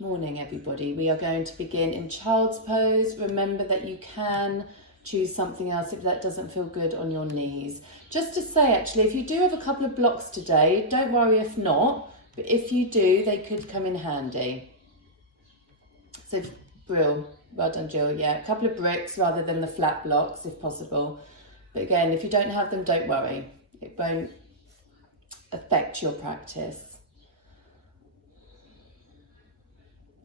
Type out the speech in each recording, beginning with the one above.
Morning, everybody. We are going to begin in child's pose. Remember that you can choose something else if that doesn't feel good on your knees. Just to say, actually, if you do have a couple of blocks today, don't worry if not, but if you do, they could come in handy. So, Brill, well done, Jill. Yeah, a couple of bricks rather than the flat blocks if possible. But again, if you don't have them, don't worry. It won't affect your practice.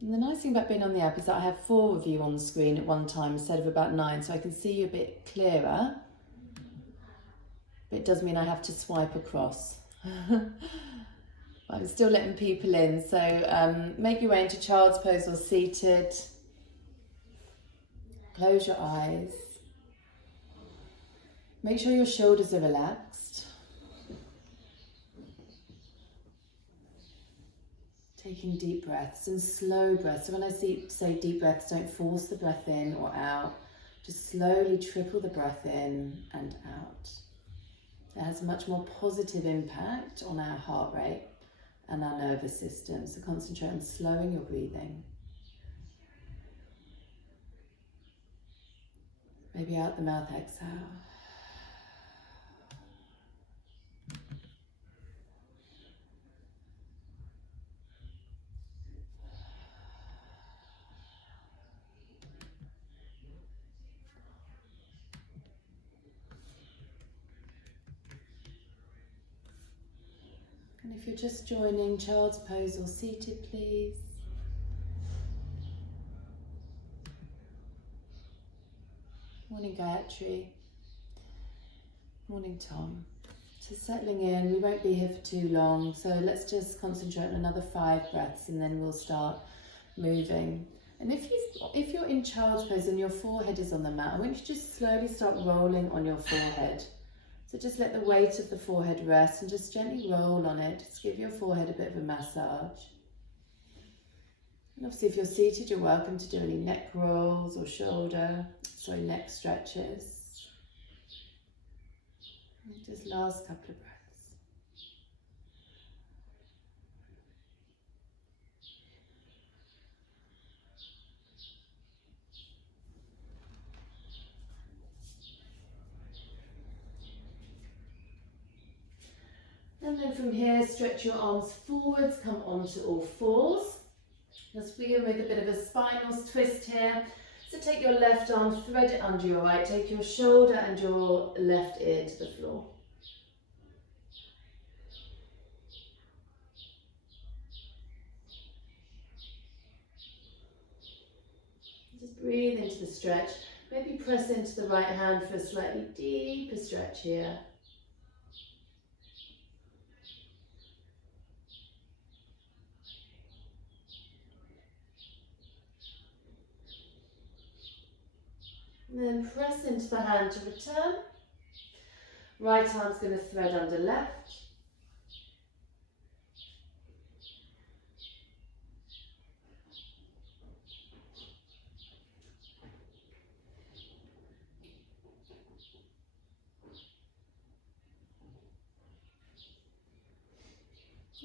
And the nice thing about being on the app is that I have 4 of you on the screen at one time instead of about 9, so I can see you a bit clearer. But it does mean I have to swipe across. I'm still letting people in, so make your way into child's pose or seated. Close your eyes. Make sure your shoulders are relaxed. Taking deep breaths and slow breaths. So when I say deep breaths, don't force the breath in or out. Just slowly trickle the breath in and out. It has a much more positive impact on our heart rate and our nervous system. So concentrate on slowing your breathing. Maybe out the mouth, exhale. And if you're just joining child's pose or seated, please. Morning, Gayatri. Morning, Tom. So settling in, we won't be here for too long, so let's just concentrate on another 5 breaths and then we'll start moving. And if you're in child's pose and your forehead is on the mat, I want you to just slowly start rolling on your forehead. So just let the weight of the forehead rest and just gently roll on it. Just give your forehead a bit of a massage. And obviously if you're seated, you're welcome to do any neck rolls or neck stretches. And just last couple of breaths. And then from here, stretch your arms forwards, come onto all fours. Let's begin with a bit of a spinal twist here. So take your left arm, thread it under your right, take your shoulder and your left ear to the floor. Just breathe into the stretch. Maybe press into the right hand for a slightly deeper stretch here. And then press into the hand to return. Right arm's going to thread under left.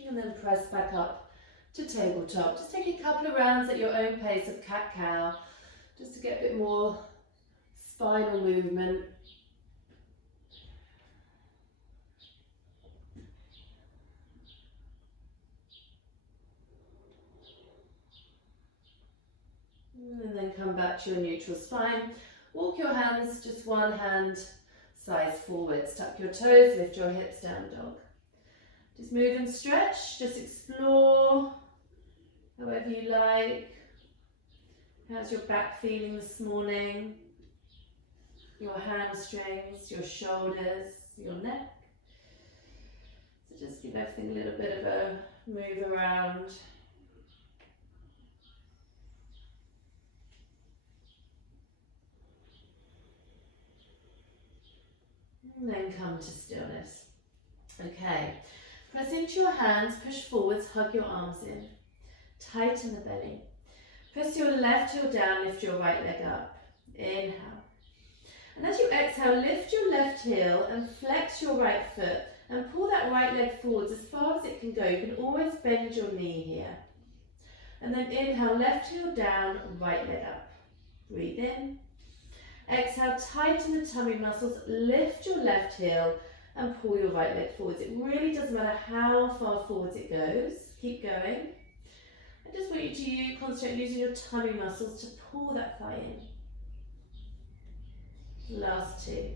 And then press back up to tabletop. Just take a couple of rounds at your own pace of cat-cow, just to get a bit more spinal movement. And then come back to your neutral spine. Walk your hands just one hand size forwards. Tuck your toes, lift your hips, down dog. Just move and stretch, just explore however you like. How's your back feeling this morning? Your hamstrings, your shoulders, your neck. So just give everything a little bit of a move around. And then come to stillness. Okay, press into your hands, push forwards, hug your arms in. Tighten the belly. Press your left heel down, lift your right leg up. Inhale. And as you exhale, lift your left heel and flex your right foot and pull that right leg forwards as far as it can go. You can always bend your knee here. And then inhale, left heel down, right leg up. Breathe in. Exhale, tighten the tummy muscles, lift your left heel and pull your right leg forwards. It really doesn't matter how far forwards it goes. Keep going. I just want you to concentrate using your tummy muscles to pull that thigh in. Last two.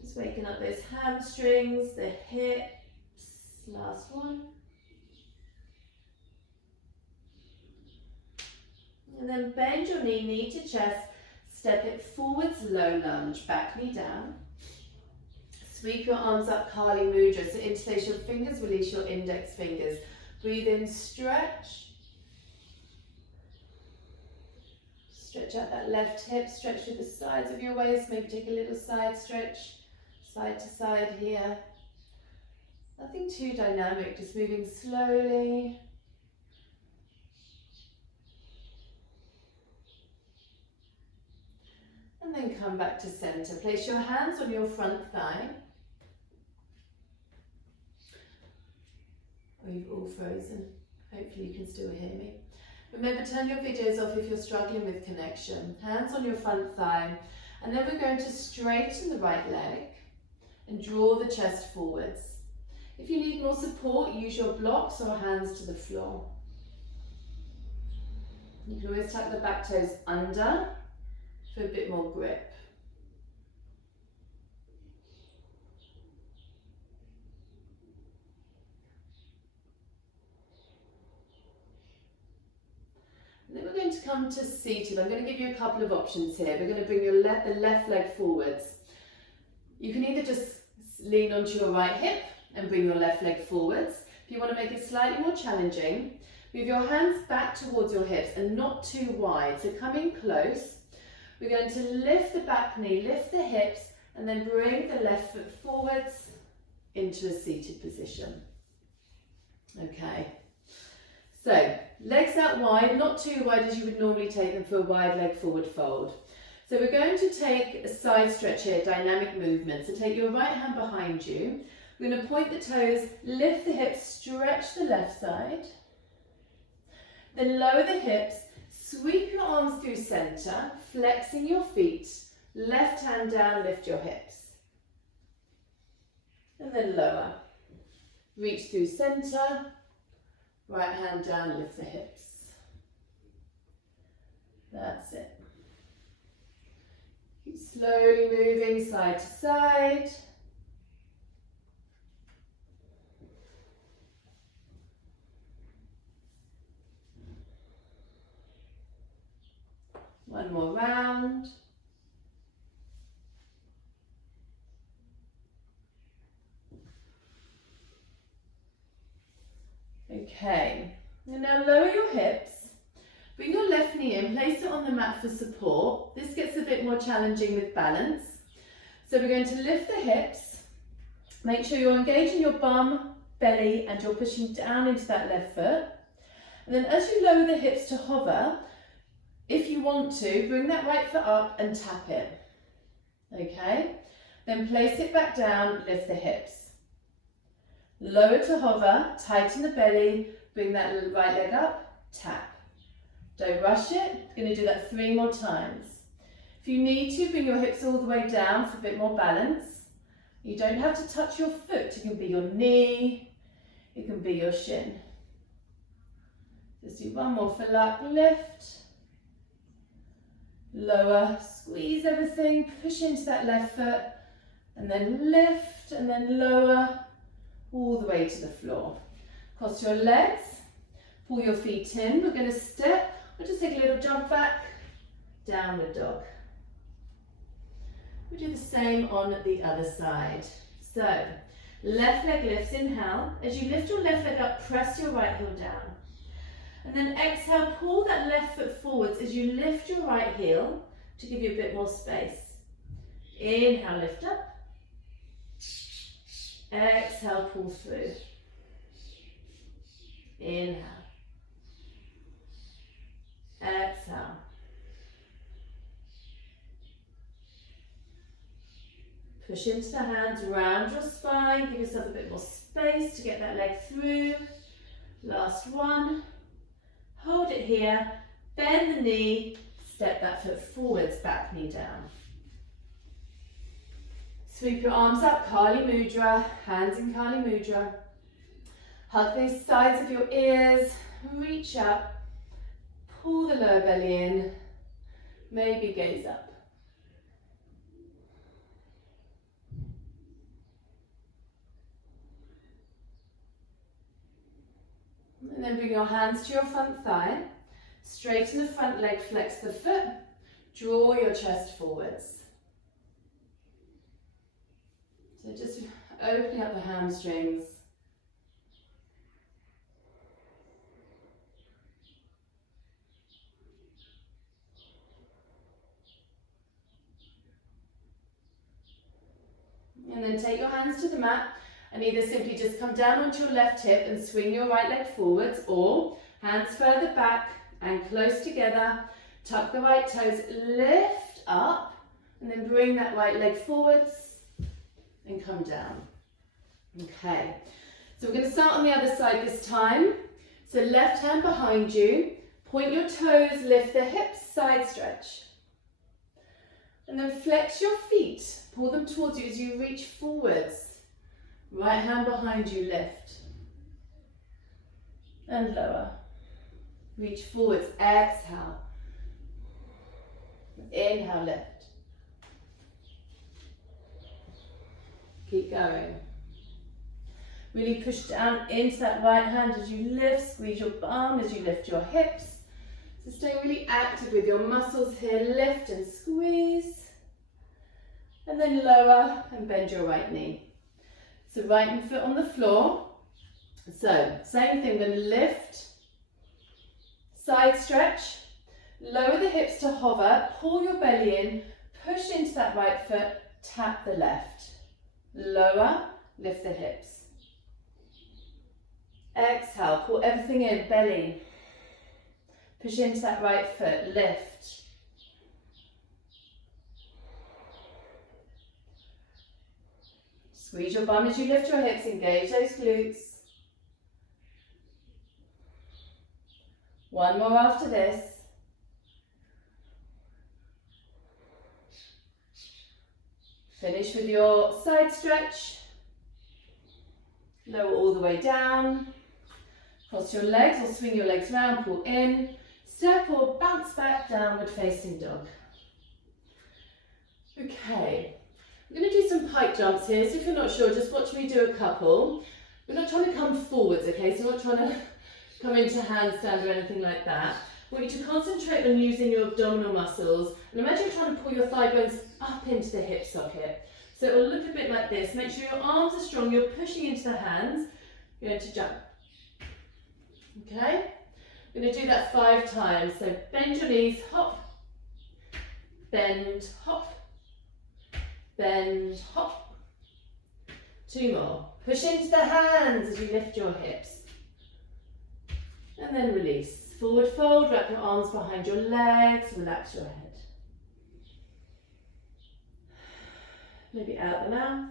Just waking up those hamstrings, the hips. Last one. And then bend your knee, knee to chest, step it forwards, low lunge, back knee down. Sweep your arms up, Kali Mudra, so interlace your fingers, release your index fingers. Breathe in, stretch. Stretch out that left hip, stretch to the sides of your waist, maybe take a little side stretch, side to side here. Nothing too dynamic, just moving slowly. And then come back to center. Place your hands on your front thigh. Oh, you've all frozen. Hopefully you can still hear me. Remember, turn your videos off if you're struggling with connection. Hands on your front thigh. And then we're going to straighten the right leg and draw the chest forwards. If you need more support, use your blocks or hands to the floor. You can always tuck the back toes under for a bit more grip. And then we're going to come to seated. I'm going to give you a couple of options here. We're going to bring the left leg forwards. You can either just lean onto your right hip and bring your left leg forwards. If you want to make it slightly more challenging, move your hands back towards your hips and not too wide. So coming close. We're going to lift the back knee, lift the hips, and then bring the left foot forwards into a seated position. Okay, so legs out wide, not too wide as you would normally take them for a wide leg forward fold. So we're going to take a side stretch here, dynamic movement. So take your right hand behind you. We're going to point the toes, lift the hips, stretch the left side. Then lower the hips. Sweep your arms through center, flexing your feet, left hand down, lift your hips. And then lower. Reach through center, right hand down, lift the hips. That's it. Keep slowly moving side to side. One more round. Okay, and now lower your hips. Bring your left knee in, place it on the mat for support. This gets a bit more challenging with balance. So we're going to lift the hips. Make sure you're engaging your bum, belly, and you're pushing down into that left foot. And then as you lower the hips to hover, if you want to, bring that right foot up and tap it. Okay? Then place it back down, lift the hips. Lower to hover, tighten the belly, bring that right leg up, tap. Don't rush it. Going to do that 3 more times. If you need to, bring your hips all the way down for a bit more balance. You don't have to touch your foot. It can be your knee, it can be your shin. Just do one more for luck. Lift. Lower, squeeze everything, push into that left foot, and then lift, and then lower, all the way to the floor. Cross your legs, pull your feet in. We're going to step, we'll just take a little jump back, downward dog. We do the same on the other side. So, left leg lifts, inhale. As you lift your left leg up, press your right heel down. And then exhale, pull that left foot forwards as you lift your right heel to give you a bit more space. Inhale, lift up. Exhale, pull through. Inhale. Exhale. Push into the hands, round your spine, give yourself a bit more space to get that leg through. Last one. hold it here, bend the knee, step that foot forwards, back knee down. Sweep your arms up, Kali Mudra, hands in Kali Mudra. Hug the sides of your ears, reach up, pull the lower belly in, maybe gaze up. And then bring your hands to your front thigh, straighten the front leg, flex the foot, draw your chest forwards. So just opening up the hamstrings. And then take your hands to the mat and either simply just come down onto your left hip and swing your right leg forwards, or hands further back and close together, tuck the right toes, lift up, and then bring that right leg forwards and come down. Okay, so we're going to start on the other side this time. So left hand behind you, point your toes, lift the hips, side stretch. And then flex your feet, pull them towards you as you reach forwards. Right hand behind you, lift. And lower. Reach forwards, exhale. Inhale, lift. Keep going. Really push down into that right hand as you lift, squeeze your bum as you lift your hips. So stay really active with your muscles here, lift and squeeze. And then lower and bend your right knee. So right foot on the floor. So same thing, we're going to lift, side stretch, lower the hips to hover, pull your belly in, push into that right foot, tap the left. Lower, lift the hips. Exhale, pull everything in, belly. Push into that right foot, lift. Squeeze your bum as you lift your hips, engage those glutes. One more after this. Finish with your side stretch. Lower all the way down. Cross your legs or swing your legs round, pull in. Step or bounce back, downward facing dog. Okay. I'm going to do some pike jumps here, so if you're not sure, just watch me do a couple. We're not trying to come forwards, okay, so we're not trying to come into handstand or anything like that. I want you to concentrate on using your abdominal muscles, and imagine you're trying to pull your thigh bones up into the hip socket. So it will look a bit like this. Make sure your arms are strong, you're pushing into the hands, you're going to jump. Okay? We're going to do that 5 times. So bend your knees, hop, bend, hop, bend, hop. 2 more. Push into the hands as you lift your hips. And then release. Forward fold, wrap your arms behind your legs, relax your head. Maybe out the mouth.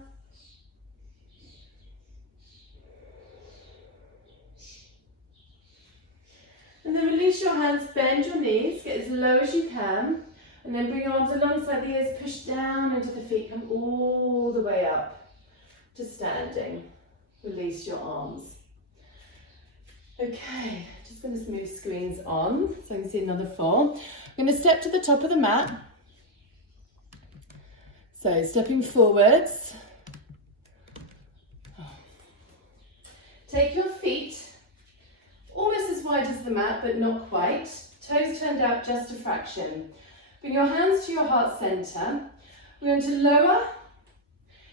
And then release your hands, bend your knees, get as low as you can. And then bring your arms alongside the ears, push down into the feet, come all the way up to standing. Release your arms. Okay, just going to move screens on so I can see another 4. I'm going to step to the top of the mat. So stepping forwards. Take your feet almost as wide as the mat, but not quite. Toes turned out just a fraction. Bring your hands to your heart center. We're going to lower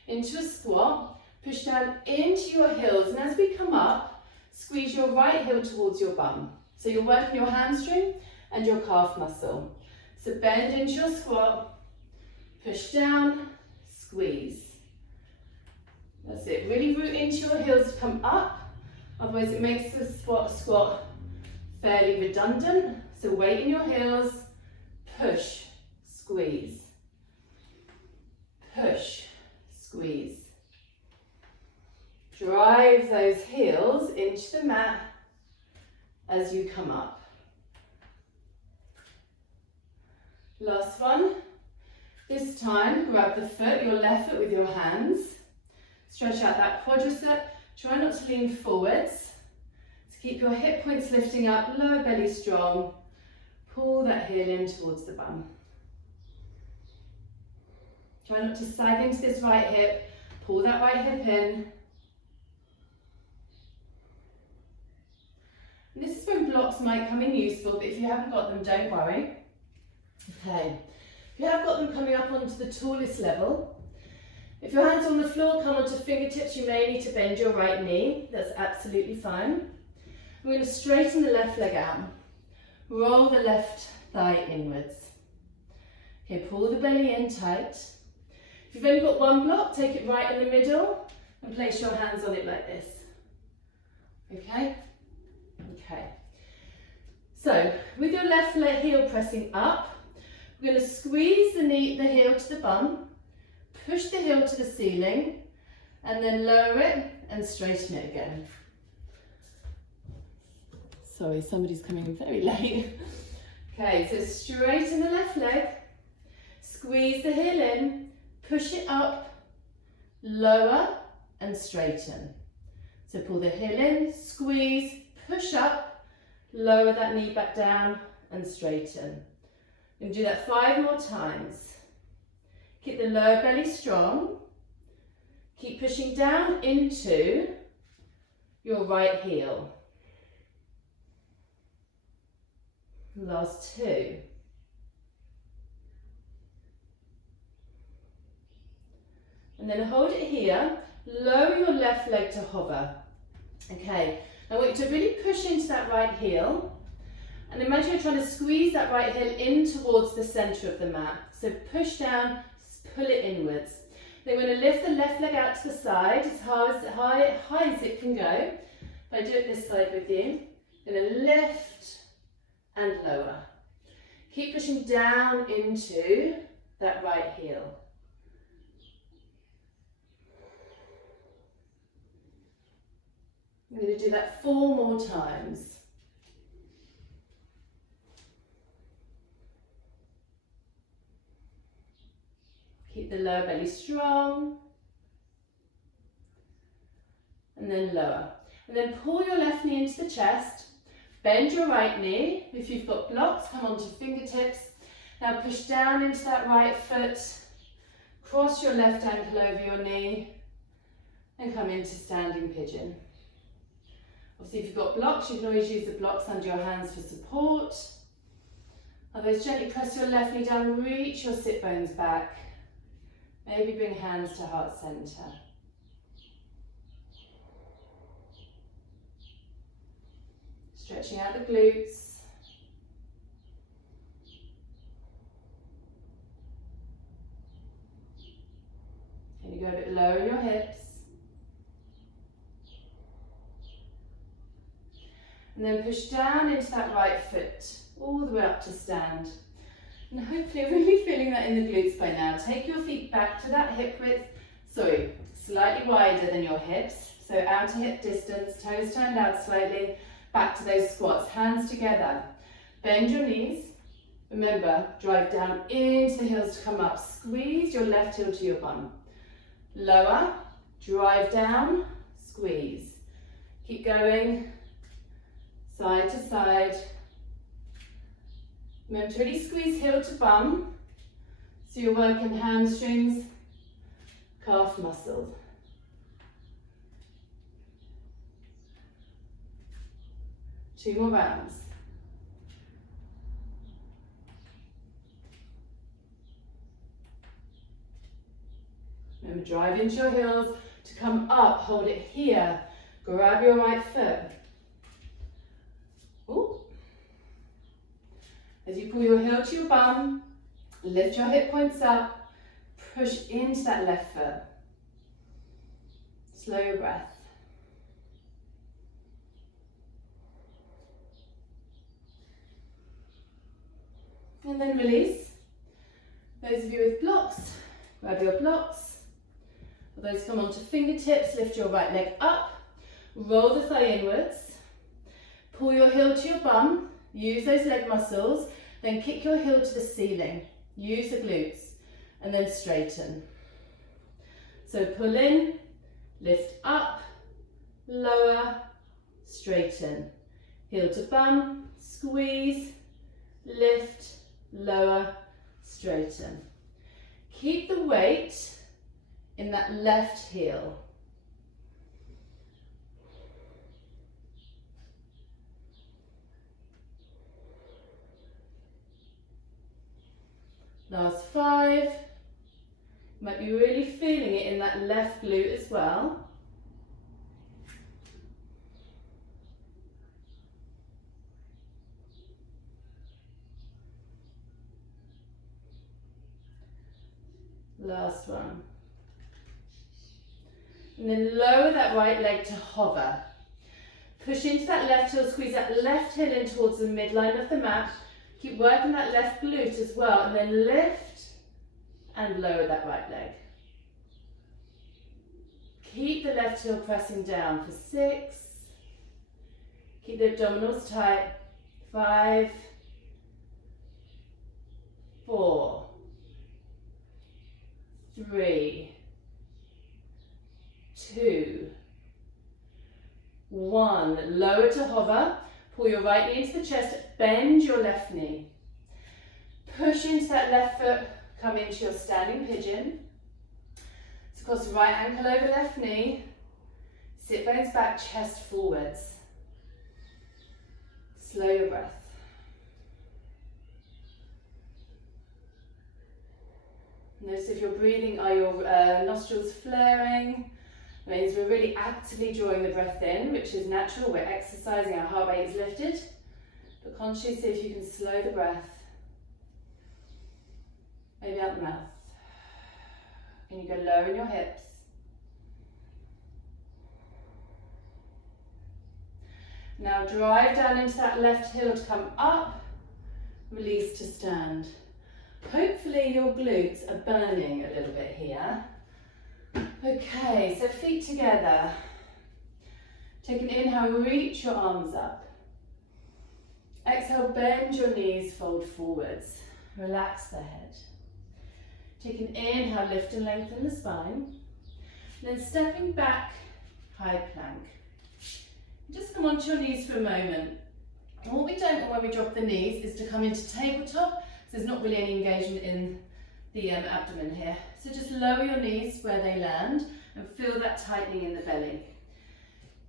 into a squat, push down into your heels, and as we come up, squeeze your right heel towards your bum. So you're working your hamstring and your calf muscle. So bend into your squat, push down, squeeze. That's it. Really root into your heels to come up, otherwise it makes the squat fairly redundant. So weight in your heels, push, squeeze, push, squeeze. Drive those heels into the mat as you come up. Last one. This time, grab the foot, your left foot with your hands. Stretch out that quadricep. Try not to lean forwards. So keep your hip points lifting up, lower belly strong. Pull that heel in towards the bum. Try not to sag into this right hip. Pull that right hip in. And this is when blocks might come in useful, but if you haven't got them, don't worry. Okay. If you have got them coming up onto the tallest level, if your hands are on the floor, come onto fingertips, you may need to bend your right knee. That's absolutely fine. We're going to straighten the left leg out. Roll the left thigh inwards. Okay, pull the belly in tight. If you've only got one block, take it right in the middle and place your hands on it like this. Okay? Okay. So, with your left leg heel pressing up, we're going to squeeze the heel to the bum, push the heel to the ceiling, and then lower it and straighten it again. Sorry, somebody's coming in very late. Okay, so straighten the left leg, squeeze the heel in, push it up, lower and straighten. So pull the heel in, squeeze, push up, lower that knee back down and straighten. You can do that 5 more times. Keep the lower belly strong. Keep pushing down into your right heel. Last 2. And then hold it here. Lower your left leg to hover. Okay, I want you to really push into that right heel. And imagine you're trying to squeeze that right heel in towards the centre of the mat. So push down, pull it inwards. Then we're going to lift the left leg out to the side as high as it can go. If I do it this side with you, I'm going to lift and lower. Keep pushing down into that right heel. I'm going to do that 4 more times. Keep the lower belly strong. And then lower. And then pull your left knee into the chest. Bend your right knee. If you've got blocks, come onto fingertips. Now push down into that right foot. Cross your left ankle over your knee. And come into standing pigeon. Obviously, if you've got blocks, you can always use the blocks under your hands for support. Otherwise, gently press your left knee down, reach your sit bones back. Maybe bring hands to heart center. Stretching out the glutes. Can you go a bit lower in your hips? And then push down into that right foot, all the way up to stand. And hopefully you're really feeling that in the glutes by now. Take your feet back to that hip width, slightly wider than your hips. So outer hip distance, toes turned out slightly, back to those squats, hands together. Bend your knees. Remember, drive down into the heels to come up. Squeeze your left heel to your bum. Lower, drive down, squeeze. Keep going. Side to side. Remember to really squeeze heel to bum. So you're working hamstrings, calf muscles. Two more rounds. Remember, drive into your heels to come up. Hold it here. Grab your right foot. Ooh. As you pull your heel to your bum, lift your hip points up, push into that left foot. Slow your breath. And then release. Those of you with blocks, grab your blocks. For those come onto fingertips, lift your right leg up, roll the thigh inwards, pull your heel to your bum, use those leg muscles, then kick your heel to the ceiling. Use the glutes and then straighten. So pull in, lift up, lower, straighten. Heel to bum, squeeze, lift, lower, straighten. Keep the weight in that left heel. Last 5. You might be really feeling it in that left glute as well. Last one. And then lower that right leg to hover. Push into that left heel, squeeze that left heel in towards the midline of the mat. Keep working that left glute as well, and then lift and lower that right leg. Keep the left heel pressing down for 6. Keep the abdominals tight. 5, 4, 3, 2, 1. Lower to hover. Pull your right knee into the chest. Bend your left knee. Push into that left foot. Come into your standing pigeon. So cross the right ankle over left knee. Sit bones back, chest forwards. Slow your breath. Notice if you're breathing, are your nostrils flaring? It means we're really actively drawing the breath in, which is natural. We're exercising, our heart rate is lifted. But consciously see if you can slow the breath. Maybe out the mouth. Can you go lower in your hips? Now drive down into that left heel to come up. Release to stand. Hopefully your glutes are burning a little bit here. Okay, so feet together. Take an inhale, reach your arms up. Exhale, bend your knees, fold forwards. Relax the head. Take an inhale, lift and lengthen the spine. Then stepping back, high plank. Just come onto your knees for a moment. And what we don't want when we drop the knees is to come into tabletop, so there's not really any engagement in the abdomen here. So just lower your knees where they land and feel that tightening in the belly.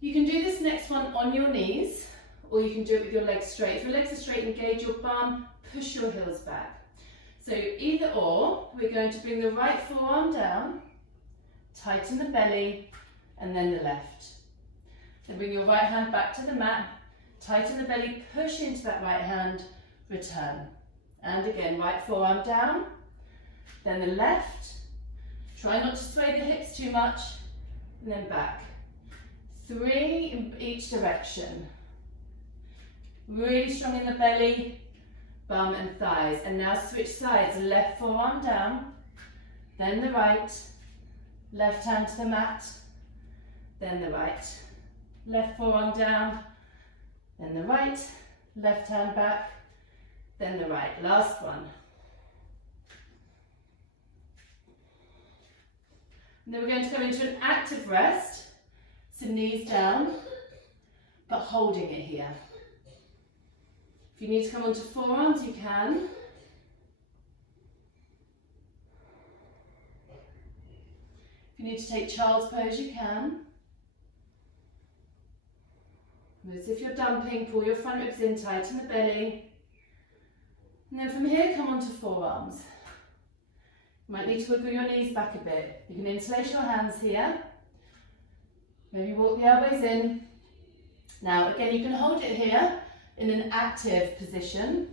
You can do this next one on your knees, or you can do it with your legs straight. If your legs are straight, engage your bum, push your heels back. So either or, we're going to bring the right forearm down, tighten the belly, and then the left. Then bring your right hand back to the mat, tighten the belly, push into that right hand, return. And again, right forearm down, then the left. Try not to sway the hips too much, and then back. 3 in each direction. Really strong in the belly, bum and thighs. And now switch sides, left forearm down, then the right, left hand to the mat, then the right. Left forearm down, then the right, left hand back, then the right. Last one. And then we're going to go into an active rest, so knees down, but holding it here. If you need to come onto forearms, you can. If you need to take child's pose, you can. As if you're dumping, pull your front ribs in, tighten the belly. And then from here, come onto forearms. You might need to wiggle your knees back a bit. You can interlace your hands here. Maybe walk the elbows in. Now, again, you can hold it here in an active position.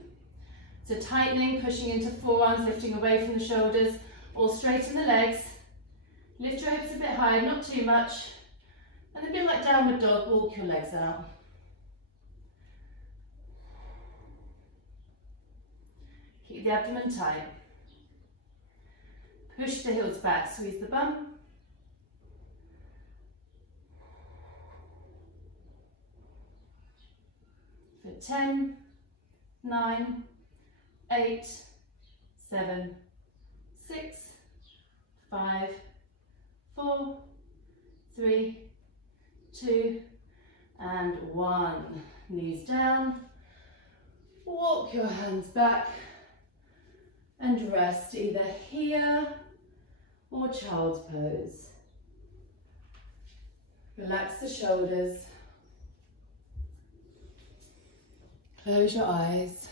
So tightening, pushing into forearms, lifting away from the shoulders, or straighten the legs. Lift your hips a bit higher, not too much. And a bit like downward dog, walk your legs out. Keep the abdomen tight. Push the heels back, squeeze the bum. For 10, 9, 8, 7, 6, 5, 4, 3, 2, and 1. Knees down. Walk your hands back and rest either here or child's pose. Relax the shoulders. Close your eyes.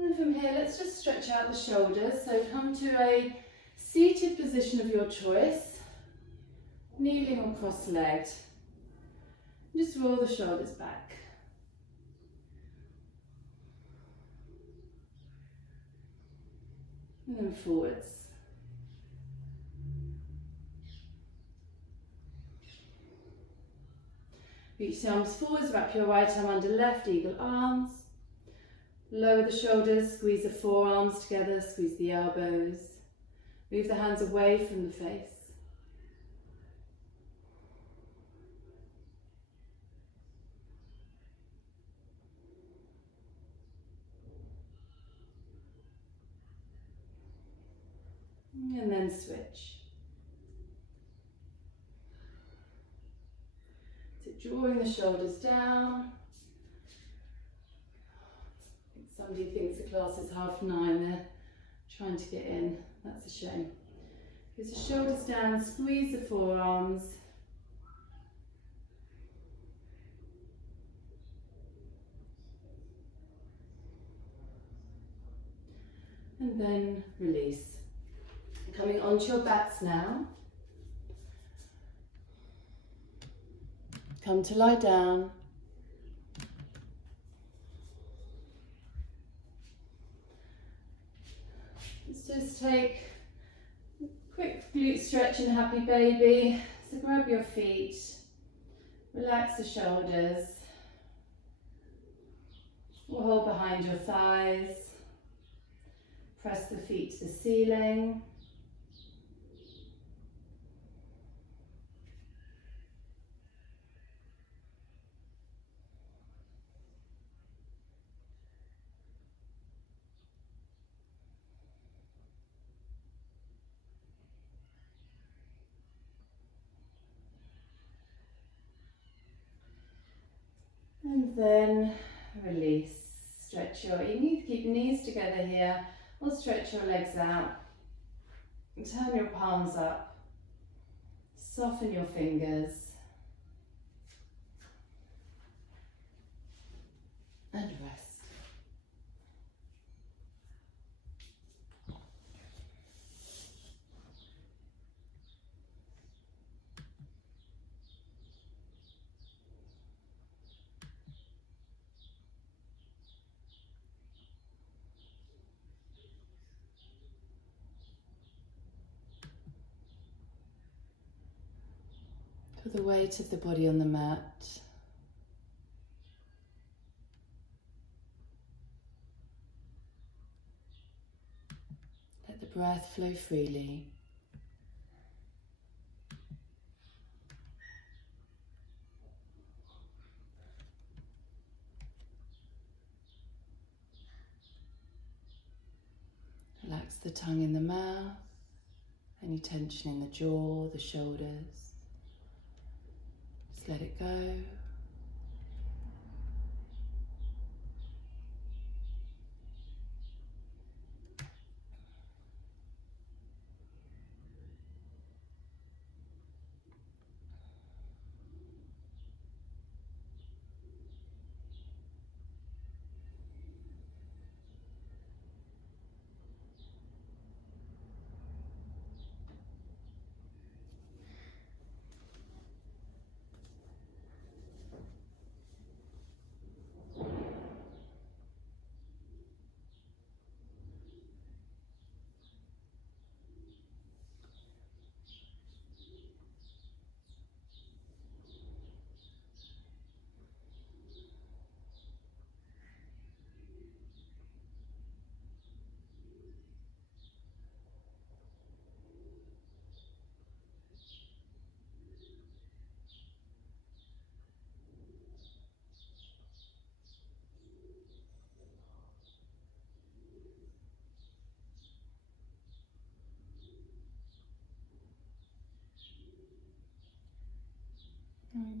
And then from here, let's just stretch out the shoulders. So come to a seated position of your choice, kneeling or cross-legged. Just roll the shoulders back. And then forwards. Reach the arms forwards, wrap your right arm under left, eagle arms. Lower the shoulders, squeeze the forearms together, squeeze the elbows. Move the hands away from the face. And then switch. So drawing the shoulders down. Somebody thinks the class is 9:30, they're trying to get in. That's a shame. Get the shoulders down, squeeze the forearms. And then release. Coming onto your backs now. Come to lie down. Let's just take a quick glute stretch in Happy Baby. So grab your feet, relax the shoulders. We'll hold behind your thighs. Press the feet to the ceiling. And then release. Stretch you need to keep your knees together here, or stretch your legs out. Turn your palms up. Soften your fingers. And rest. Put the weight of the body on the mat. Let the breath flow freely. Relax the tongue in the mouth, any tension in the jaw, the shoulders. Just let it go.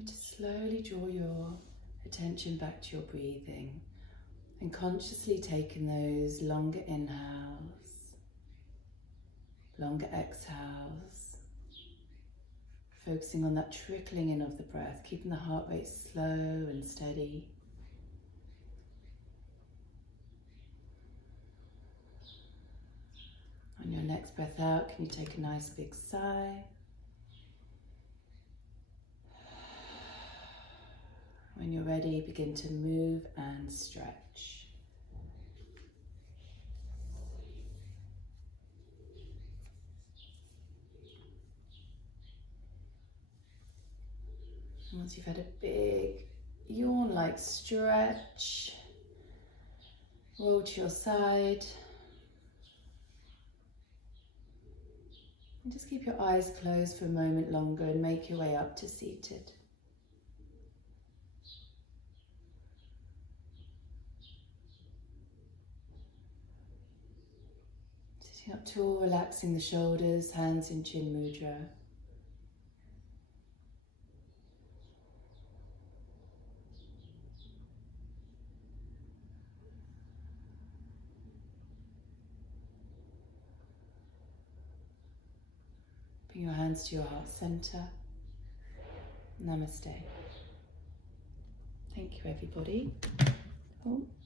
to slowly draw your attention back to your breathing and consciously taking those longer inhales, longer exhales, focusing on that trickling in of the breath, keeping the heart rate slow and steady. On your next breath out, can you take a nice big sigh? When you're ready, begin to move and stretch. And once you've had a big yawn-like stretch, roll to your side. And just keep your eyes closed for a moment longer and make your way up to seated. Sitting up tall, relaxing the shoulders, hands in chin mudra. Bring your hands to your heart center. Namaste. Thank you, everybody. Oh,